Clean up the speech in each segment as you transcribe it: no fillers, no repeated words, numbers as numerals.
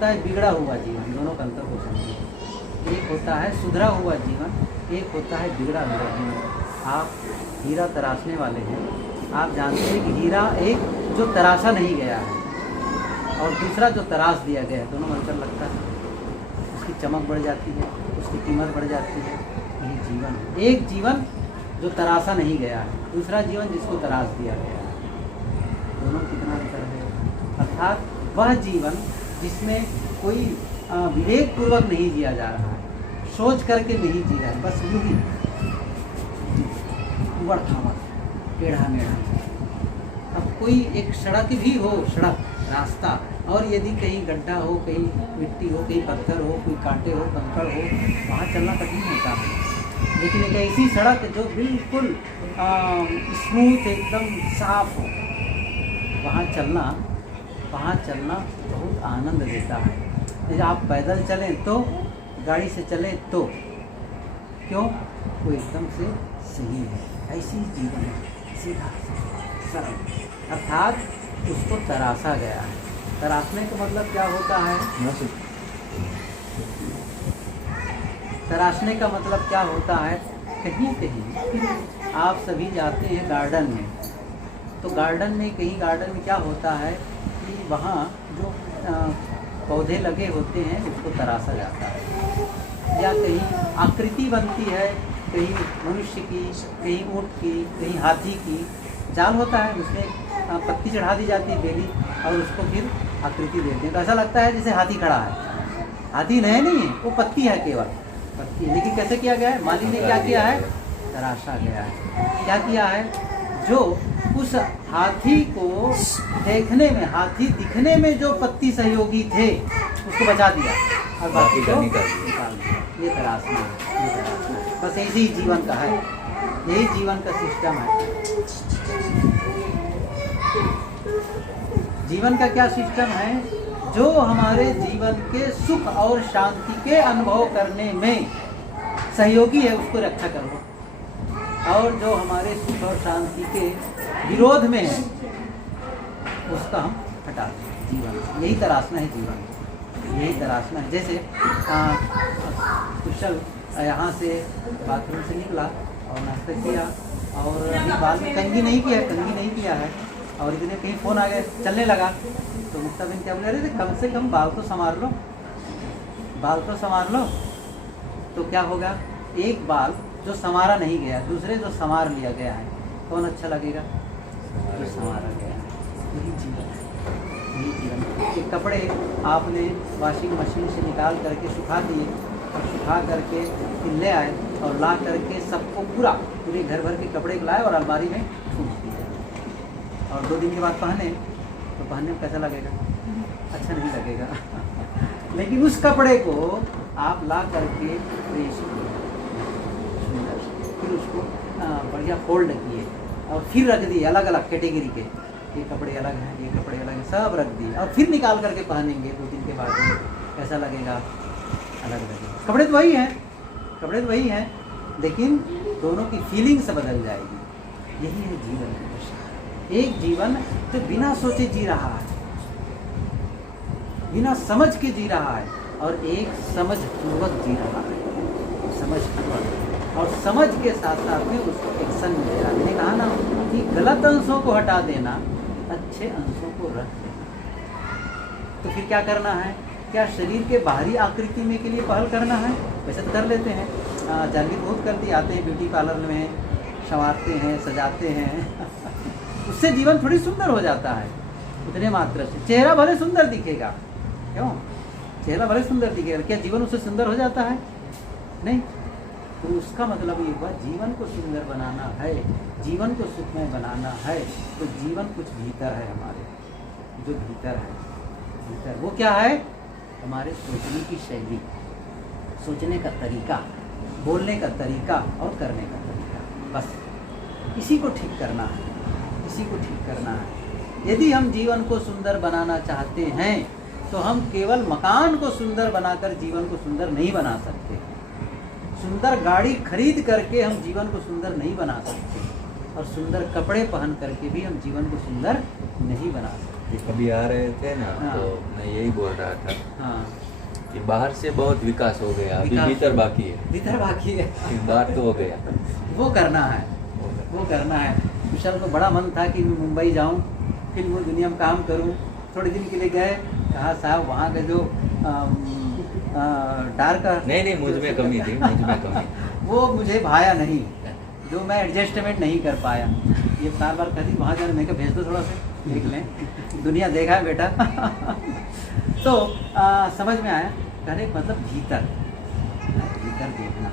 होता है बिगड़ा हुआ जीवन, दोनों का अंतर को समझिए। एक होता है सुधरा हुआ जीवन, एक होता है बिगड़ा हुआ जीवन। आप हीरा तराशने वाले हैं, आप जानते हैं कि हीरा एक जो तराशा नहीं गया है और दूसरा जो तराश दिया गया है, दोनों में अंतर लगता है। उसकी चमक बढ़ जाती है, उसकी कीमत बढ़ जाती है। यही जीवन है। एक जीवन जो तराशा नहीं गया है, दूसरा जीवन जिसको तराश दिया गया है, दोनों कितना अंतर है। अर्थात वह जीवन जिसमें कोई विवेक पूर्वक नहीं जिया जा रहा है, सोच करके नहीं जी रहा है, बस यूँ ही उबड़ खाबड़ टेढ़ा मेढ़ा। अब कोई एक सड़क भी हो, सड़क रास्ता, और यदि कहीं गड्ढा हो, कहीं मिट्टी हो, कहीं पत्थर हो, कोई कांटे हो, कंकड़ हो, वहाँ चलना कठिन होता है। लेकिन एक ऐसी सड़क जो बिल्कुल स्मूथ एकदम साफ हो, वहाँ चलना बहुत आनंद देता है। यदि आप पैदल चलें तो, गाड़ी से चलें तो, क्यों? वो एकदम से सही है। ऐसी जीवन है, सीधा सरल, अर्थात उसको तराशा गया है। तराशने का मतलब क्या होता है? तराशने का मतलब क्या होता है? कहीं कहीं आप सभी जाते हैं गार्डन में, तो गार्डन में गार्डन में क्या होता है कि वहाँ जो पौधे लगे होते हैं उसको तराशा जाता है, या कहीं आकृति बनती है, कहीं मनुष्य की, कहीं ऊँट की, कहीं हाथी की जाल होता है, उसमें पत्ती चढ़ा दी जाती है बेली, और उसको फिर आकृति देते हैं, तो ऐसा लगता है जैसे हाथी खड़ा है। हाथी नहीं है, वो पत्ती है, केवल पत्ती है। लेकिन कैसे किया गया है? माली ने क्या किया है? तराशा गया है। क्या किया है? जो उस हाथी को देखने में, हाथी दिखने में जो पत्ती सहयोगी थे उसको बचा दिया और बाकी को निकाल दिया। ये तराशना है। बस ऐसे ही जीवन का है, यही जीवन का सिस्टम है। जीवन का क्या सिस्टम है? जो हमारे जीवन के सुख और शांति के अनुभव करने में सहयोगी है उसको रक्षा करो, और जो हमारे सुख और शांति के विरोध में है उसका हम हटा दें। जीवन यही तराशना है, जीवन यही तराशना है। जैसे कुशल यहाँ से बाथरूम से निकला और नाश्ता किया, और अभी बाल में कंघी नहीं किया है, और इतने कहीं फ़ोन आ गया, चलने लगा, तो मुक्ता बहन क्या बोले, अरे कम से कम बाल तो संवार लो। तो क्या होगा? एक बाल जो संवारा नहीं गया, दूसरे जो संवार लिया गया है, कौन अच्छा लगेगा? जो संवारा गया है। यही जीवन है, यही जीवन है। ये कपड़े आपने वॉशिंग मशीन से निकाल करके सुखा दिए, और सुखा करके फिर ले आए और ला करके सबको पूरे घर भर के कपड़े लाए और अलमारी में ठूंस दिए, और 2 दिन के बाद पहने तो पहनने में कैसा लगेगा? अच्छा नहीं लगेगा। लेकिन उस कपड़े को आप ला करके प्रेस किए, फिर उसको बढ़िया फोल्ड किए और फिर रख दिए अलग अलग कैटेगरी के, ये कपड़े अलग हैं, ये कपड़े अलग हैं, सब रख दिए, और फिर निकाल करके पहनेंगे 2 दिन के बाद में, कैसा लगेगा? अलग लगेगा। कपड़े तो वही हैं, लेकिन दोनों की फीलिंग्स बदल जाएगी। यही है जीवन की दशा। एक जीवन जो बिना सोचे जी रहा है, बिना समझ के जी रहा है, और एक समझ पूर्वक जी रहा है, समझ पूर्वक, और समझ के साथ साथ में उसको एक्शन में ले रहा है। मैंने कहा ना कि गलत अंशों को हटा देना, अच्छे अंशों को रख देना। तो फिर क्या करना है? क्या शरीर के बाहरी आकृति में के लिए पहल करना है? वैसे तो कर लेते हैं, जानवी बहुत करती, आते हैं ब्यूटी पार्लर में, संवारते हैं, सजाते हैं उससे जीवन थोड़ी सुंदर हो जाता है, उतने मात्र से। चेहरा भले सुंदर दिखेगा, क्यों? चेहरा भले सुंदर दिखेगा, क्या जीवन उससे सुंदर हो जाता है? नहीं। तो उसका मतलब ये हुआ, जीवन को सुंदर बनाना है, जीवन को सुखमय बनाना है, तो जीवन कुछ भीतर है हमारे, जो भीतर है, भीतर वो क्या है? हमारे सोचने की शैली, सोचने का तरीका, बोलने का तरीका और करने का तरीका, बस इसी को ठीक करना है, इसी को ठीक करना है। यदि हम जीवन को सुंदर बनाना चाहते हैं तो हम केवल मकान को सुंदर बनाकर जीवन को सुंदर नहीं बना सकते। सुंदर गाड़ी खरीद करके हम जीवन को सुंदर नहीं बना सकते, और सुंदर कपड़े पहन करके भी हम जीवन को सुंदर नहीं बना सकते। कि कभी आ रहे थे ना, हाँ। तो मैं यही बोल रहा था हाँ, कि बाहर से बहुत विकास हो गया, अभी विकास- भीतर बाकी है। भीतर बाकी है। कि बाहर तो हो गया। वो करना है, वो करना है। विशाल को बड़ा मन था कि मैं मुंबई जाऊं, फिल्म दुनिया में काम करूं। थोड़े दिन के लिए गए, कहा साहब वहाँ के जो डार्क, नहीं मुझ में कमी थी, मुझ में कमी। वो मुझे भाया नहीं, जो मैं एडजस्टमेंट नहीं कर पाया। ये बार बार कहती वहाँ जाने, मैं कहा भेज दो थोड़ा सा देख लें, दुनिया देखा है बेटा। तो समझ में आया, कहने का मतलब भीतर देखना,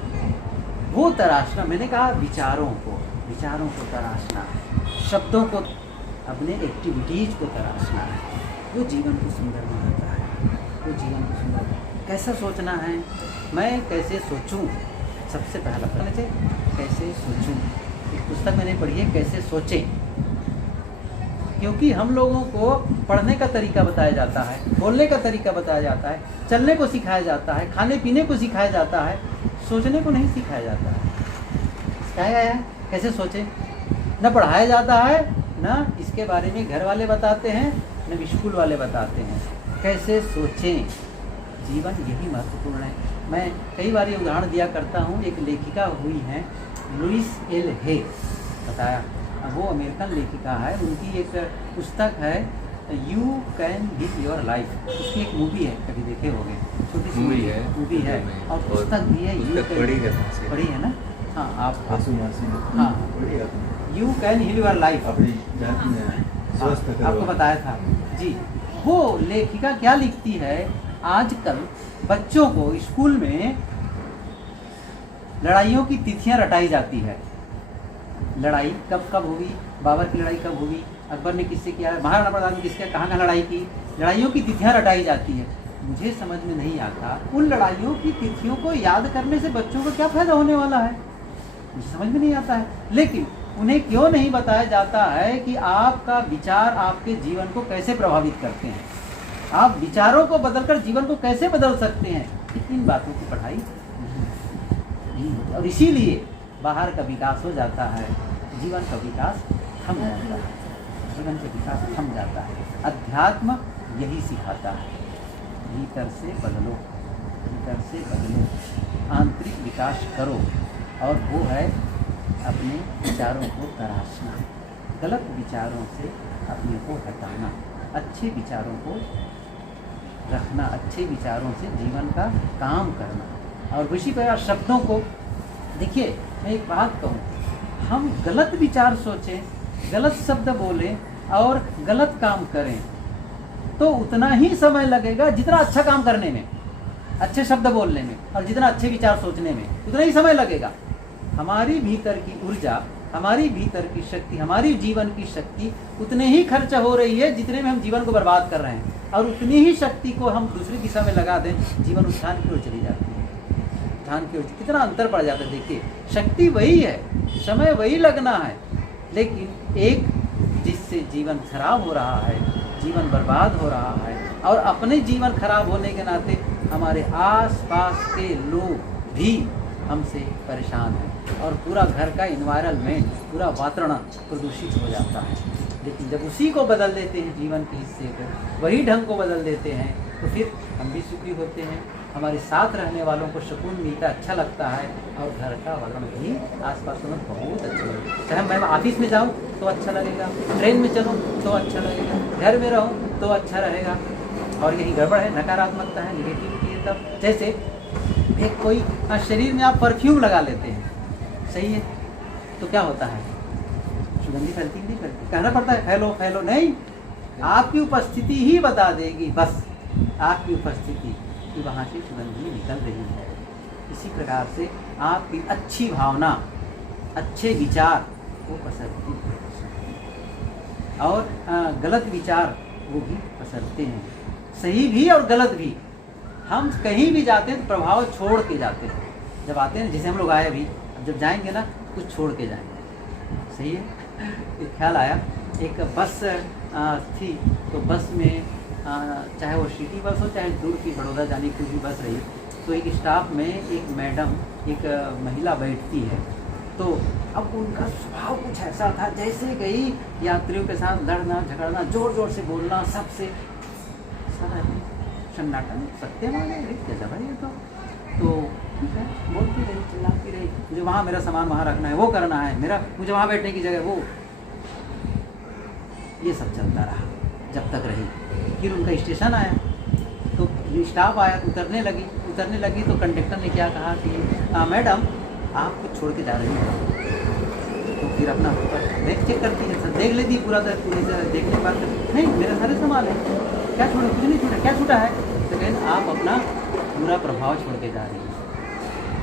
वो तराशना। मैंने कहा विचारों को तराशना, शब्दों को, अपने एक्टिविटीज को तराशना है, वो जीवन को सुंदर बनाता है। वो जीवन को सुंदर कैसा सोचना है, मैं कैसे सोचूं, सबसे पहला पता चाहिए कैसे सोचूं। एक पुस्तक मैंने पढ़ी है, कैसे सोचें, क्योंकि हम लोगों को पढ़ने का तरीका बताया जाता है, बोलने का तरीका बताया जाता है, चलने को सिखाया जाता है, खाने पीने को सिखाया जाता है, सोचने को नहीं सिखाया जाता है। सिखाया गया है कैसे सोचें, न पढ़ाया जाता है, न इसके बारे में घर वाले बताते हैं, न स्कूल वाले बताते हैं। कैसे सोचें, जीवन यही महत्वपूर्ण है। मैं कई बार ये उदाहरण दिया करता हूँ। एक लेखिका हुई हैं लुइस एल हे, बताया, वो अमेरिकन लेखिका है। उनकी एक पुस्तक है you can live your life, उसकी एक मूवी है, कभी देखे होंगे, छोटी सी मूवी है और पुस्तक भी है। यू पढ़ी है ना? हाँ, आप हाँ, you can heal your life, आपको बताया था जी। वो लेखिका क्या लिखती है, आजकल बच्चों को स्कूल में लड़ाइयों की तिथियां रटाई जाती है। लड़ाई कब होगी, बाबर की लड़ाई कब होगी, अकबर ने किससे किया, महाराणा प्रताप ने किसके कहाँ लड़ाई की, लड़ाइयों की तिथियां रटाई जाती है। मुझे समझ में नहीं आता उन लड़ाइयों की तिथियों को याद करने से बच्चों को क्या फायदा होने वाला है, मुझे समझ में नहीं आता है। लेकिन उन्हें क्यों नहीं बताया जाता है कि आपका विचार आपके जीवन को कैसे प्रभावित करते हैं, आप विचारों को बदलकर जीवन को कैसे बदल सकते हैं। इन बातों की पढ़ाई नहीं होती, और इसीलिए बाहर का विकास हो जाता है, जीवन का विकास थम जाता है, जीवन का विकास थम जाता है। अध्यात्म यही सिखाता है, भीतर से बदलो, भीतर से बदलो, आंतरिक विकास करो, और वो है अपने विचारों को तराशना, गलत विचारों से अपने को हटाना, अच्छे विचारों को रखना, अच्छे विचारों से जीवन का काम करना। और उसी प्रकार शब्दों को, देखिए मैं एक बात कहूँ, हम गलत विचार सोचें, गलत शब्द बोलें और गलत काम करें तो उतना ही समय लगेगा जितना अच्छा काम करने में, अच्छे शब्द बोलने में, और जितना अच्छे विचार सोचने में उतना ही समय लगेगा। हमारी भीतर की ऊर्जा, हमारी भीतर की शक्ति, हमारी जीवन की शक्ति उतने ही खर्च हो रही है जितने में हम जीवन को बर्बाद कर रहे हैं, और उतनी ही शक्ति को हम दूसरी दिशा में लगा दें, जीवन उत्थान की ओर चली जाती है। उत्थान की ओर कितना अंतर पड़ जाता है। देखिए शक्ति वही है, समय वही लगना है, लेकिन एक जिससे जीवन खराब हो रहा है, जीवन बर्बाद हो रहा है, और अपने जीवन खराब होने के नाते हमारे आसपास के लोग भी हमसे परेशान हैं, और पूरा घर का इन्वायरमेंट, पूरा वातावरण प्रदूषित हो जाता है। लेकिन जब उसी को बदल देते हैं, जीवन के हिस्से को, वही ढंग को बदल देते हैं, तो फिर हम भी सुखी होते हैं, हमारे साथ रहने वालों को सुकून मिलता, अच्छा लगता है, और घर का वातावरण भी आसपास में बहुत अच्छा लगेगा। चाहे मैं ऑफिस में जाऊँ तो अच्छा लगेगा, ट्रेन में चलूँ तो अच्छा लगेगा, घर में रहूँ तो अच्छा रहेगा। और यही गड़बड़ है, नकारात्मकता है, निगेटिविटी है। तब जैसे एक कोई शरीर में आप परफ्यूम लगा लेते हैं, सही है, तो क्या होता है, सुगंधी फैलती नहीं फैलती, कहना पड़ता है फैलो फैलो, नहीं, आपकी उपस्थिति ही बता देगी, बस आपकी उपस्थिति कि वहाँ से सुगंधी निकल रही है। इसी प्रकार से आपकी अच्छी भावना, अच्छे विचार वो पसरती है, और गलत विचार वो भी पसरते हैं, सही भी और गलत भी। हम कहीं भी जाते हैं तो प्रभाव छोड़ के जाते हैं। जब आते हैं, जैसे हम लोग आए अभी, अब जब जाएंगे ना कुछ छोड़ के जाएंगे, सही है। एक ख्याल आया, एक बस थी, तो बस में चाहे वो सिटी बस हो चाहे दूर की बड़ौदा जाने की भी बस रही, तो एक स्टाफ में एक मैडम, एक महिला बैठती है, तो अब उनका स्वभाव कुछ ऐसा था, जैसे गई यात्रियों के साथ लड़ना झगड़ना, जोर जोर से बोलना, सबसे सारा सन्नाटा, सत्य माने जब है ये तो ठीक है, बोलती रही चिल्लाती रही, मुझे वहाँ मेरा सामान वहाँ रखना है, वो करना है, मेरा मुझे वहाँ बैठने की जगह वो, ये सब चलता रहा जब तक रही। फिर उनका स्टेशन आया तो स्टाफ आया, उतरने लगी तो कंडक्टर ने क्या कहा कि मैडम आप कुछ छोड़ के जा रही हैं। तो फिर अपना बैग चेक करती है, सब देख लेती है पूरी तरह देखने के बाद नहीं मेरे सारे सामान है, क्या छोड़ा, कुछ नहीं छोड़ा, क्या छूटा है। तो कहें आप अपना बुरा प्रभाव छोड़ के जा रही है,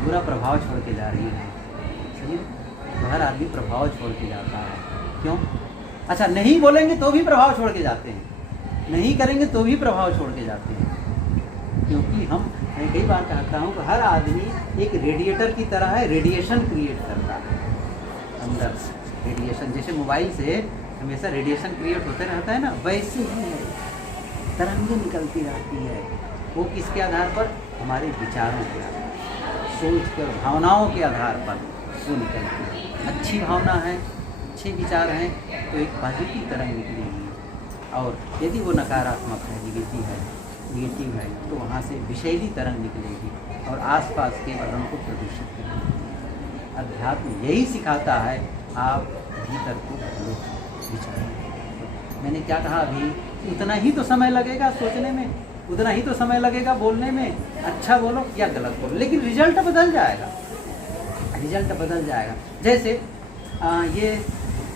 बुरा प्रभाव छोड़ के जा रही है। सही, तो हर आदमी प्रभाव छोड़ के जाता है। क्यों? अच्छा, नहीं बोलेंगे तो भी प्रभाव छोड़ के जाते हैं, नहीं करेंगे तो भी प्रभाव छोड़ के जाते हैं। क्योंकि मैं कई बार कहता हूँ कि हर आदमी एक रेडिएटर की तरह है, रेडिएशन क्रिएट करता है अंदर से। रेडिएशन जैसे मोबाइल से हमेशा रेडिएशन क्रिएट होते रहता है ना, वैसे ही है, तरंगें निकलती रहती है। वो किसके आधार पर? हमारे विचारों के आधार पर, सोच के और भावनाओं के आधार पर वो निकलती है। अच्छी भावना है, अच्छे विचार हैं तो एक पॉजिटिव तरंग निकलेगी, और यदि वो नकारात्मक है, निगेटिव है तो वहाँ से विषैली तरंग निकलेगी और आसपास के वातावरण को प्रदूषित करेगी। अध्यात्म यही सिखाता है, आप भीतर को खोलो, विचार। मैंने क्या कहा अभी, उतना ही तो समय लगेगा सोचने में, उतना ही तो समय लगेगा बोलने में, अच्छा बोलो या गलत बोलो, लेकिन रिजल्ट बदल जाएगा, रिजल्ट बदल जाएगा। जैसे ये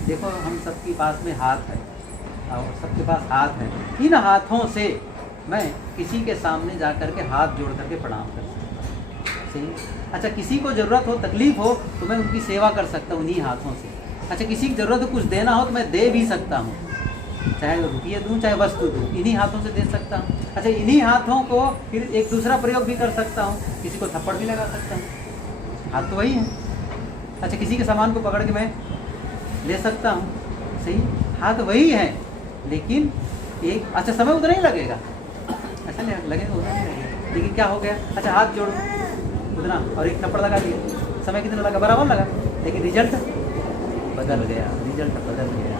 देखो, हम सबके पास में हाथ है और सबके पास हाथ है, इन हाथों से मैं किसी के सामने जा कर के हाथ जोड़ करके प्रणाम कर सकता हूँ। सही। अच्छा, किसी को ज़रूरत हो, तकलीफ़ हो तो मैं उनकी सेवा कर सकता हूँ इन्हीं हाथों से। अच्छा, किसी की ज़रूरत हो, कुछ देना हो तो मैं दे भी सकता हूँ, चाहे रुपये दूँ चाहे वस्तु दूँ, इन्हीं हाथों से दे सकता हूँ। अच्छा, इन्हीं हाथों को फिर एक दूसरा प्रयोग भी कर सकता हूँ, किसी को थप्पड़ भी लगा सकता हूँ, हाथ तो वही है। अच्छा, किसी के सामान को पकड़ के मैं ले सकता हूँ, सही, हाथ वही है, लेकिन एक अच्छा समय उतना ही लगेगा, ऐसा नहीं लगेगा, उतना ही लगेगा, लेकिन क्या हो गया, अच्छा हाथ जोड़ उतना और एक थप्पड़ लगा दिया, समय कितना लगा, बराबर लगा, लेकिन रिजल्ट बदल गया, रिजल्ट बदल गया।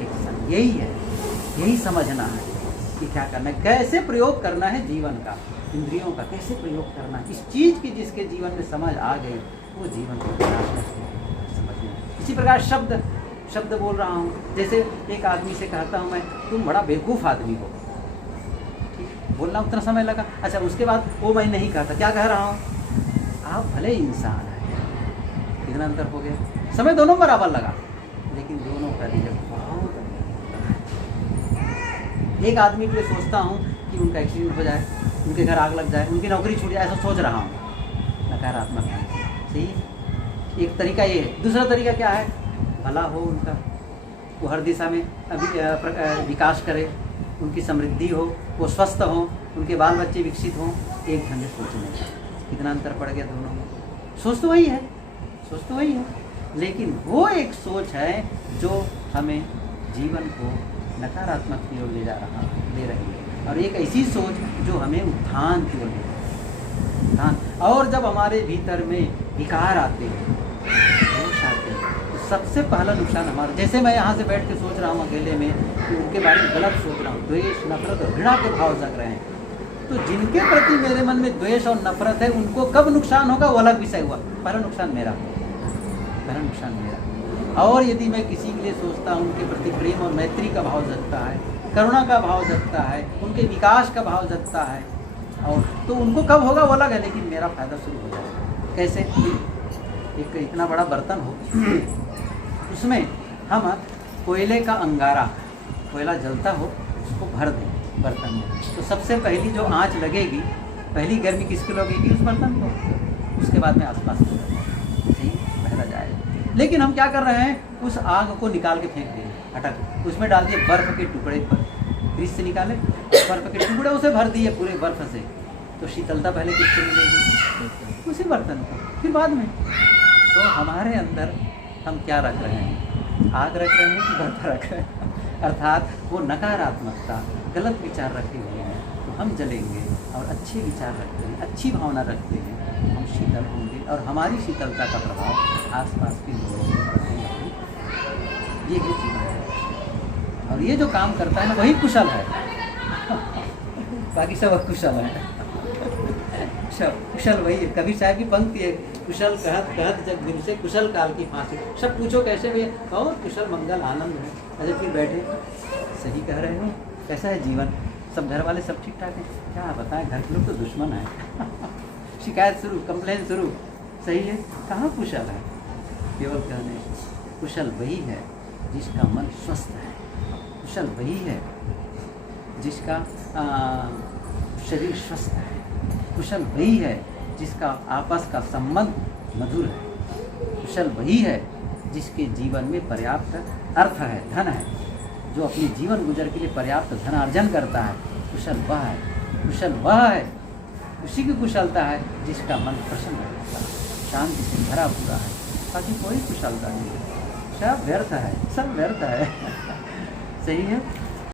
एक यही है, यही समझना है कि क्या करना है, कैसे प्रयोग करना है जीवन का, इंद्रियों का कैसे प्रयोग करना है। इस चीज़ की जिसके जीवन में समझ आ गई वो जीवन को समझना। इसी प्रकार शब्द बोल रहा हूँ, जैसे एक आदमी से कहता हूँ मैं, तुम बड़ा बेवकूफ़ आदमी हो, ठीक, बोलना उतना समय लगा। अच्छा, उसके बाद वो मैं नहीं कहता, क्या कह रहा हूँ, आप भले इंसान हैं, कितना अंतर हो गया, समय दोनों बराबर लगा, लेकिन दोनों का रिजल्ट बहुत अंतर। एक आदमी के लिए सोचता हूँ कि उनका एक्सीडेंट हो जाए, उनके घर आग लग जाए, उनकी नौकरी छूट जाए, ऐसा सोच रहा हूँ, नकारात्मक है, सही। एक तरीका ये है। दूसरा तरीका क्या है, भला हो उनका, वो हर दिशा में अभी विकास करे, उनकी समृद्धि हो, वो स्वस्थ हों, उनके बाल बच्चे विकसित हों, एक ढंग से सोचने का कितना अंतर पड़ गया दोनों में। सोच तो वही है, सोच तो वही है, लेकिन वो एक सोच है जो हमें जीवन को नकारात्मक की ओर ले रही है, और एक ऐसी सोच जो हमें उत्थान की ओर ले रही है, उत्थान। और जब हमारे भीतर में विकार आते हैं, दोष आते हैं, तो सबसे पहला नुकसान हमारा, जैसे मैं यहाँ से बैठ के सोच रहा हूँ अकेले में कि उनके बारे में गलत सोच रहा हूँ, द्वेष नफरत और घृणा के भाव जग रहे हैं, तो जिनके प्रति मेरे मन में द्वेष और नफरत है उनको कब नुकसान होगा वो अलग विषय हुआ, पहला नुकसान मेरा, पहला नुकसान मेरा। और यदि मैं किसी के लिए सोचता हूँ, उनके प्रति प्रेम और मैत्री का भाव जगता है, करुणा का भाव जगता है, उनके विकास का भाव जगता है, और तो उनको कब होगा वो अलग है, लेकिन मेरा फायदा शुरू हो जाएगा। कैसे? एक इतना बड़ा बर्तन हो, उसमें हम कोयले का अंगारा, कोयला जलता हो, उसको भर दें बर्तन में, तो सबसे पहली जो आंच लगेगी, पहली गर्मी किसको लगेगी, उस बर्तन को, उसके बाद में आसपास सही बहरा जाएगा। लेकिन हम क्या कर रहे हैं, उस आग को निकाल के फेंक दिए, हटक, उसमें डाल दिए बर्फ़ के टुकड़े, फ्रिज से निकाले बर्फ़ के टुकड़े, उसे भर दिए पूरे बर्फ़ से, तो शीतलता पहले किससे मिलेगी, उसी बर्तन को, फिर बाद में। तो हमारे अंदर हम क्या रख रहे हैं, आग रख रहे हैं कि बर्फ़ रख रहे हैं, अर्थात वो नकारात्मकता, गलत विचार रखे हुए हैं, तो हम जलेंगे। और अच्छे विचार रखते हैं, अच्छी भावना रखते हैं, हम शीतल होंगे और हमारी शीतलता का प्रभाव आसपास के लोगों पर पड़ेगा। ये है जीवन है। और ये जो काम करता है ना वही कुशल है, बाकी सब अकुशल है। कुशल वही है। कबीर साहब की पंक्ति है, कुशल कहत कहत जग दिन से कुशल काल की फांसी। सब पूछो कैसे भैया, कहो कुशल मंगल आनंद है। अरे फिर बैठे, सही कह रहे हो, कैसा है जीवन, सब घर वाले सब ठीक ठाक है, क्या बताएं, घर के लोग तो दुश्मन है। शिकायत शुरू, कंप्लेन शुरू, सही है, कहाँ कुशल है। केवल कहने कुशल वही है जिसका मन स्वस्थ है, कुशल वही है जिसका शरीर स्वस्थ है, कुशल वही है जिसका आपस का संबंध मधुर है, कुशल वही है जिसके जीवन में पर्याप्त अर्थ है, धन है, जो अपनी जीवन गुजर के लिए पर्याप्त धन अर्जन करता है, कुशल वह है, कुशल वह है, उसी की कुशलता है जिसका मन प्रसन्न रहता है, शांति से भरा पूरा है। बाकी कोई कुशलता नहीं है, सब व्यर्थ है, सब व्यर्थ है। सही है।